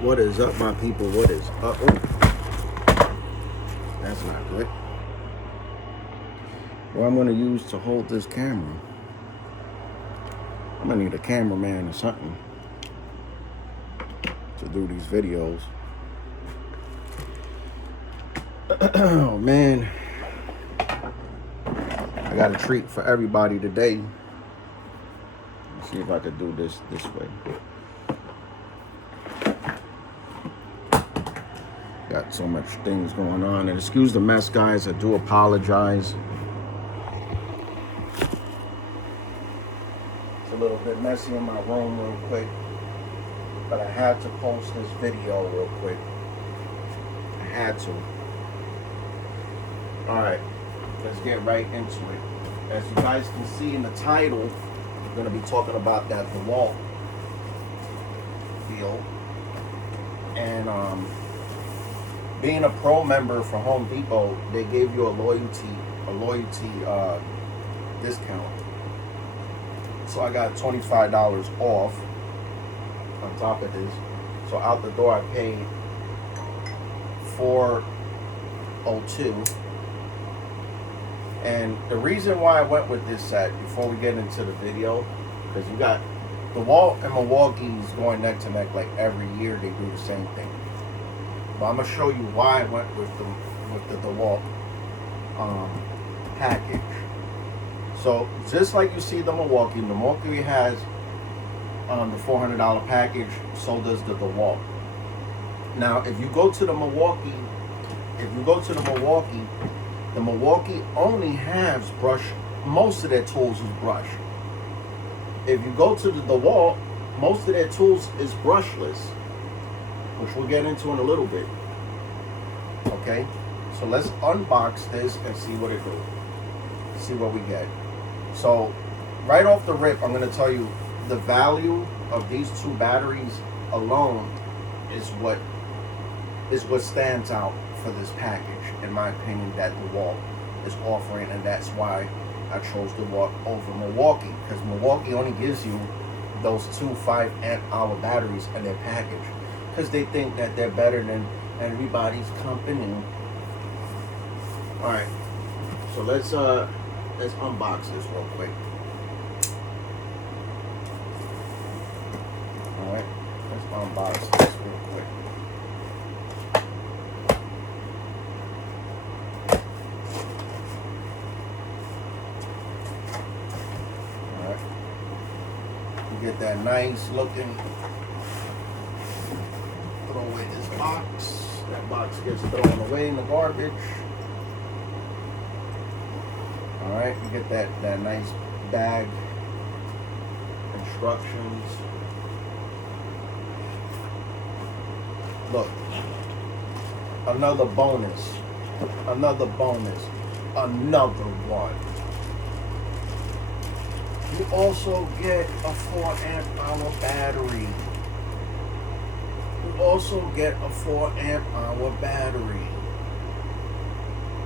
What is up, my people? What is up? Oh, that's not good. What I'm going to use to hold this camera. I'm going to need a cameraman or something to do these videos. Oh, man. I got a treat for everybody today. Let's see if I could do this way. Got so much things going on. And excuse the mess, guys. I do apologize. It's a little bit messy in my room real quick. But I had to post this video real quick. I had to. Alright. Let's get right into it. As you guys can see in the title, we're going to be talking about that Dewalt deal. And being a pro member for Home Depot, they gave you a loyalty discount. So I got $25 off on top of this. So out the door I paid $402. And the reason why I went with this set, before we get into the video, because you got Dewalt and Milwaukee's going neck to neck like every year. They do the same thing. But I'm gonna show you why I went with the Dewalt package. So just like you see the Milwaukee has the $400 package. So does the Dewalt. Now, if you go to the Milwaukee, the Milwaukee only has brush. Most of their tools is brush. If you go to the Dewalt, most of their tools is brushless, which we'll get into in a little bit. Okay, so let's unbox this and see what it do. See what we get. So, right off the rip, I'm going to tell you the value of these two batteries alone is what stands out for this package, in my opinion, that Dewalt is offering, and that's why I chose Dewalt over Milwaukee, because Milwaukee only gives you those two 5-amp-hour batteries in their package, because they think that they're better than everybody's company. All right, so let's unbox this real quick. All right, let's unbox this real quick. All right, you get that nice looking. Throw away this box. That box gets thrown away in the garbage. Alright, you get that nice bag. Instructions. Look. Another bonus. Another bonus. Another one. You also get a 4-amp-hour battery. You also get a 4-amp-hour battery.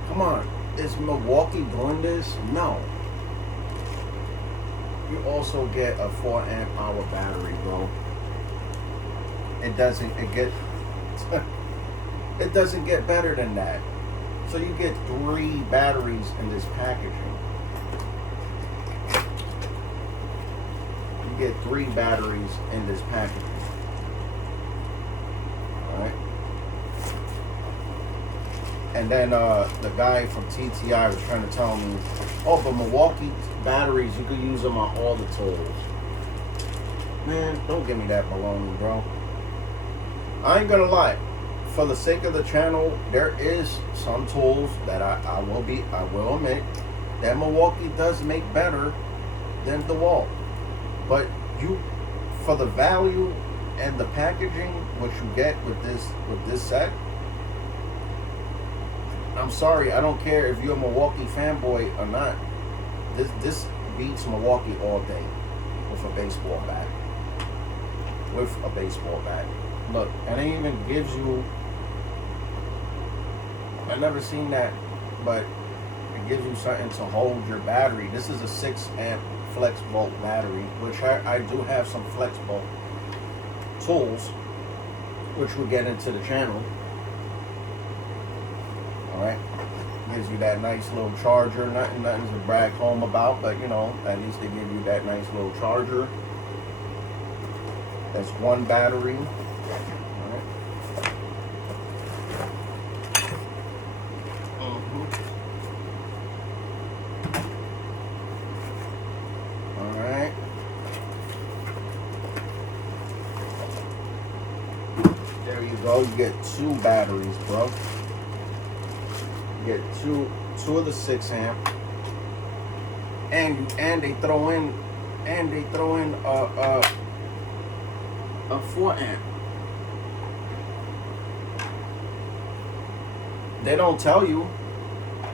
Come on. Is Milwaukee doing this? No. You also get a 4-amp-hour battery, bro. It doesn't get better than that. So you get 3 batteries in this packaging. You get 3 batteries in this packaging. Alright. And then the guy from TTI was trying to tell me, oh, but Milwaukee batteries, you could use them on all the tools. Man, don't give me that baloney, bro. I ain't gonna lie. For the sake of the channel, there is some tools that I will admit that Milwaukee does make better than Dewalt. But for the value and the packaging, what you get with this set, I'm sorry, I don't care if you're a Milwaukee fanboy or not. This beats Milwaukee all day with a baseball bat. With a baseball bat. Look, and it even gives you, I've never seen that, but it gives you something to hold your battery. This is a 6-amp flex bolt battery, which I do have some flex bolt tools, which will get into the channel. All right, gives you that nice little charger. Nothing to brag home about, but you know, at least they give you that nice little charger. That's one battery. All right. All right. There you go. You get 2 batteries, bro. You get two of the 6 amp, and they throw in a 4 amp. They don't tell you,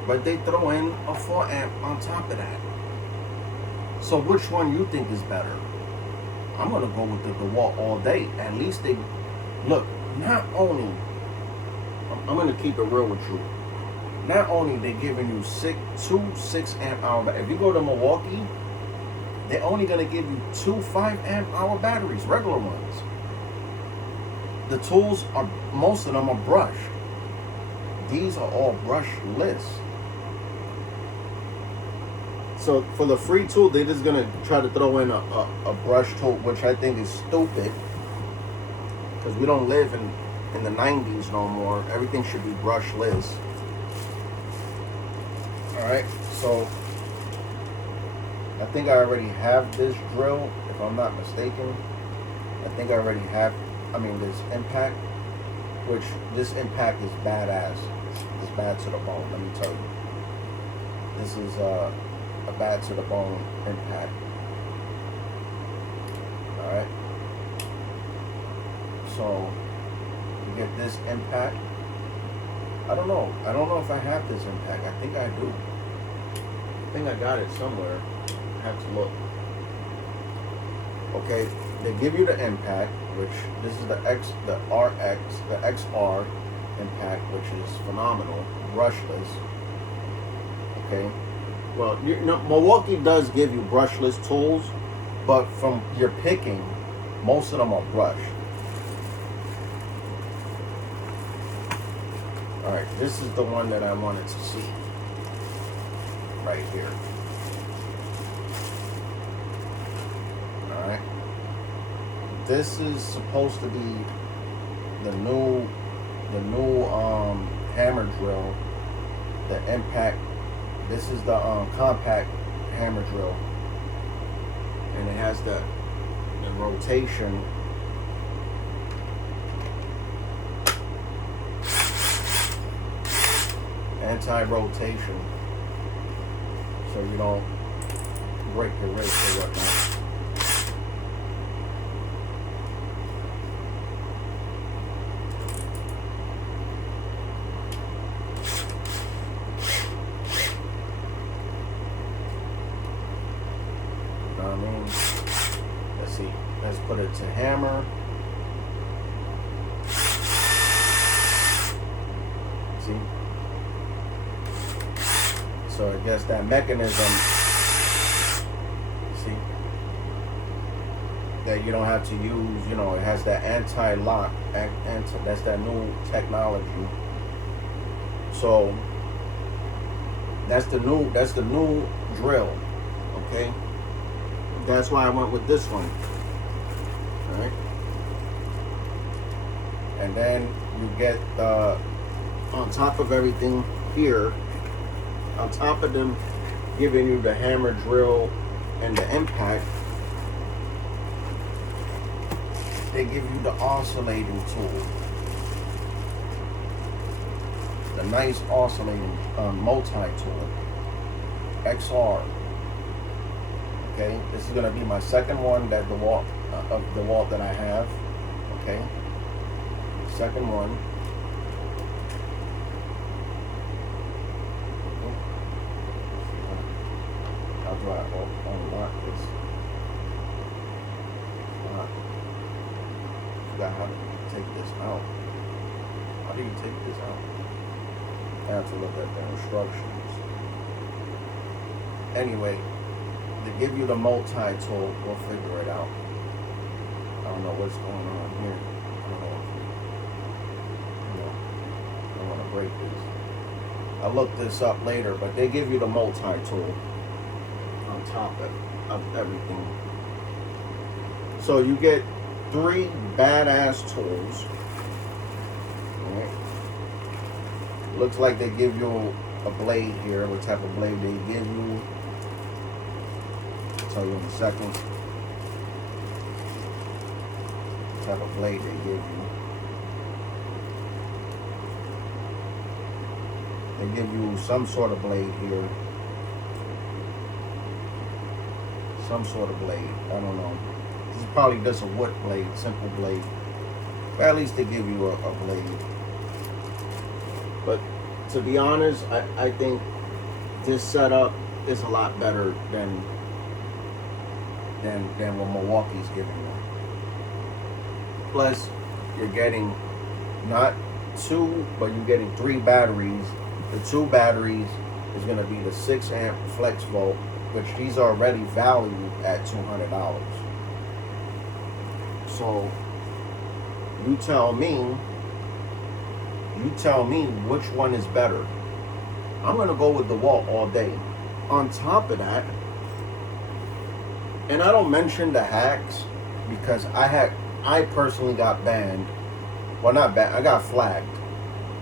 but they throw in a 4 amp on top of that. So which one you think is better? I'm gonna go with the Dewalt all day. At least they look. Not only, I'm gonna keep it real with you. Not only they giving you 2 6 amp hour. If you go to Milwaukee, they're only gonna give you 2 5 amp hour batteries, regular ones. The tools are, most of them are brushed. These are all brushless. So for the free tool, they're just gonna try to throw in a brush tool, which I think is stupid. Because we don't live in the 90s no more. Everything should be brushless. Alright, so I think I already have this drill, if I'm not mistaken. I think I already have, this impact, which this impact is badass. It's bad to the bone, let me tell you. This is a bad to the bone impact. Alright. So you get this impact. I don't know if I have this impact. I think I do. I think I got it somewhere. I have to look. Okay, they give you the impact, which this is the XR impact, which is phenomenal, brushless. Okay, well, Milwaukee does give you brushless tools, but from your picking, most of them are brushed. All right, this is the one that I wanted to see right here. All right, this is supposed to be the new hammer drill, the impact. This is the compact hammer drill, and it has the rotation. Anti-rotation, so you don't break your wrist or whatnot. You know what I mean? Let's see. Let's put it to hammer. See? So I guess that mechanism, see, that you don't have to use, it has that anti-lock, that's that new technology. So that's the new drill, okay? That's why I went with this one, all right? And then you get, on top of everything here, on top of them giving you the hammer drill and the impact, they give you the oscillating tool. The nice oscillating multi-tool. XR. Okay, this is gonna be my second one that Dewalt that I have. Okay, second one. How do I unlock this? Forgot how to take this out. How do you take this out? I have to look at the instructions. Anyway, to give you the multi-tool, we'll figure it out. I don't know what's going on here. I don't know. is. I'll look this up later, but they give you the multi-tool on top of everything. So you get 3 badass tools. Right. Looks like they give you a blade here. What type of blade they give you? I'll tell you in a second. What type of blade they give you. They give you some sort of blade here. Some sort of blade. I don't know. This is probably just a wood blade, simple blade. But at least they give you a blade. But to be honest, I think this setup is a lot better than what Milwaukee's giving you. Plus, you're getting not 2, but you're getting 3 batteries. The 2 batteries is going to be the 6 amp flex volt, which these are already valued at $200. So you tell me which one is better. I'm going to go with Dewalt all day. On top of that, and I don't mention the hacks because I personally got banned. Well, not banned. I got flagged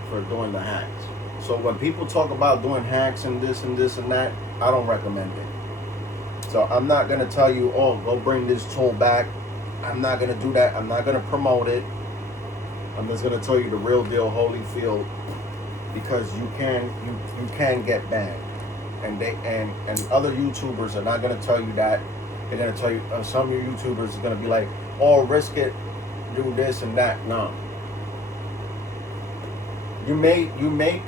for doing the hacks. So when people talk about doing hacks and this and this and that, I don't recommend it. So I'm not going to tell you, oh, go bring this tool back. I'm not going to do that. I'm not going to promote it. I'm just going to tell you the real deal, Holyfield, because you can get banned. And other YouTubers are not going to tell you that. They're going to tell you, some of your YouTubers are going to be like, oh, risk it, do this and that. No. You may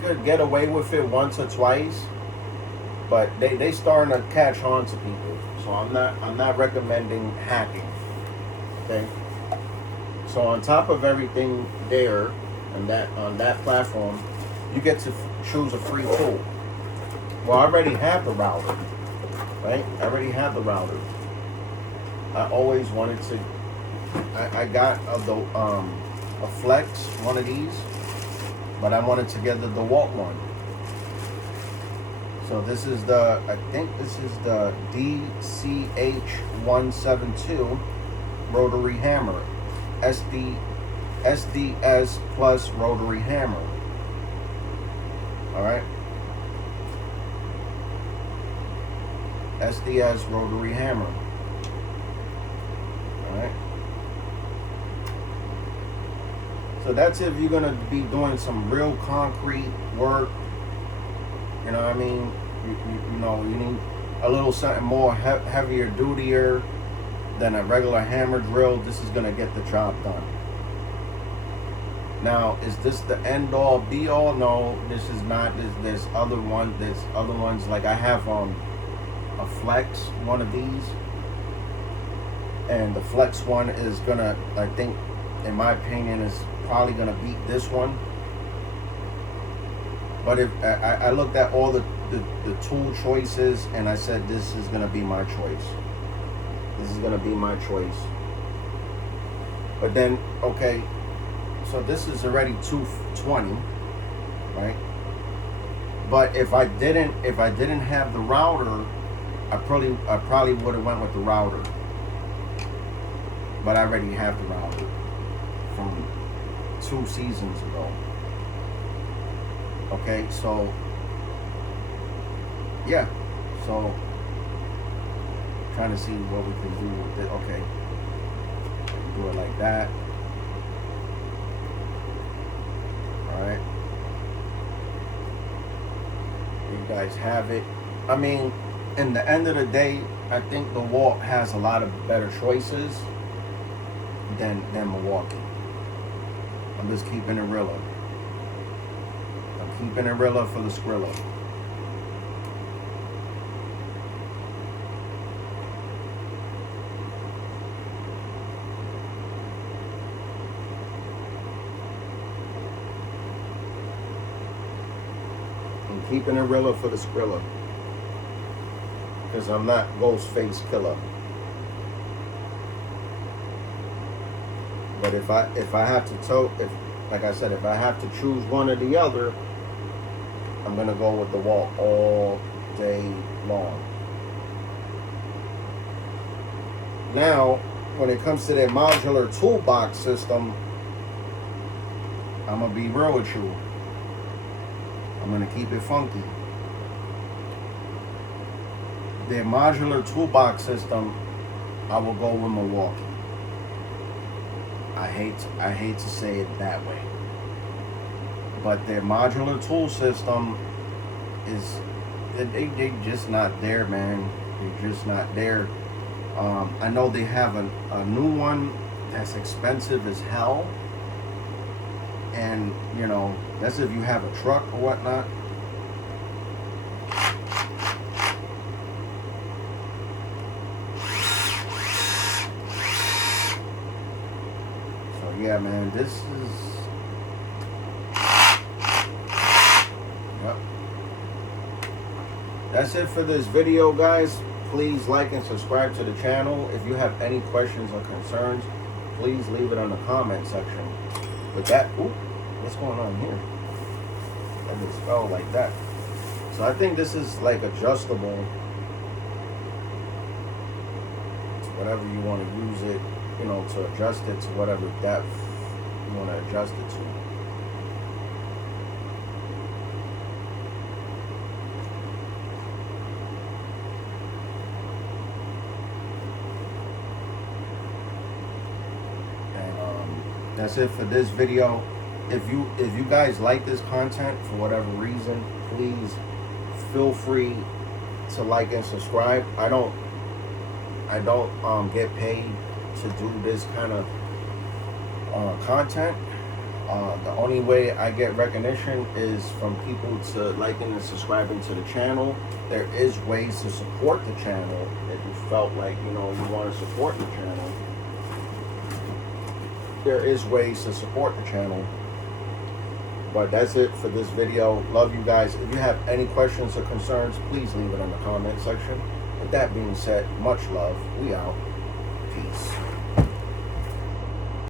could get away with it once or twice, but they starting to catch on to people. So I'm not recommending hacking. Okay. So on top of everything there and that on that platform, you get to choose a free tool. Well, I already have the router, right? I already have the router. I always wanted to. I got a Flex, one of these. But I wanted to get the Dewalt one. So this is I think this is the DCH172 rotary hammer. SDS plus rotary hammer. Alright. SDS rotary hammer. Alright. So that's if you're gonna be doing some real concrete work. You know what I mean? You know, you need a little something more heavier dutier than a regular hammer drill. This is gonna get the job done. Now, is this the end all be all? No, this is not. There's other ones like I have a Flex, one of these, and the Flex one is gonna, I think, in my opinion, is probably gonna beat this one. But if I looked at all the tool choices and I said this is gonna be my choice. This is gonna be my choice. But then, okay, so this is already $220, right? But if I didn't have the router, I probably would have went with the router. But I already have the router from 2 seasons ago. Okay, so yeah, so trying to see what we can do with it. Okay, do it like that. All right, you guys have it. I mean, in the end of the day, I think Dewalt has a lot of better choices than Milwaukee. I'm just keeping it realer. I'm keeping it realer for the Skrilla. I'm keeping it realer for the Skrilla. Because I'm not Ghostface Killer. But if I have to like I said, if I have to choose one or the other, I'm gonna go with Dewalt all day long. Now, when it comes to their modular toolbox system, I'm gonna be real with you. I'm gonna keep it funky. Their modular toolbox system, I will go with Milwaukee. I hate to say it that way, but their modular tool system is they just not there, man. They're just not there. I know they have a new one that's expensive as hell, and you know that's if you have a truck or whatnot. Yeah, man, this is, yep. That's it for this video, guys. Please like and subscribe to the channel. If you have any questions or concerns, please leave it in the comment section. With that, ooh, what's going on here? That just fell like that. So I think this is like adjustable to whatever you want to use it. You know, to adjust it to whatever depth you want to adjust it to. And that's it for this video. If you guys like this content for whatever reason, please feel free to like and subscribe. I don't get paid to do this kind of content. The only way I get recognition is from people to liking and subscribing to the channel. There is ways to support the channel if you felt like, you know, you want to support the channel. There is ways to support the channel. But that's it for this video. Love you guys. If you have any questions or concerns, please leave it in the comment section. With that being said, much love. We out. Peace.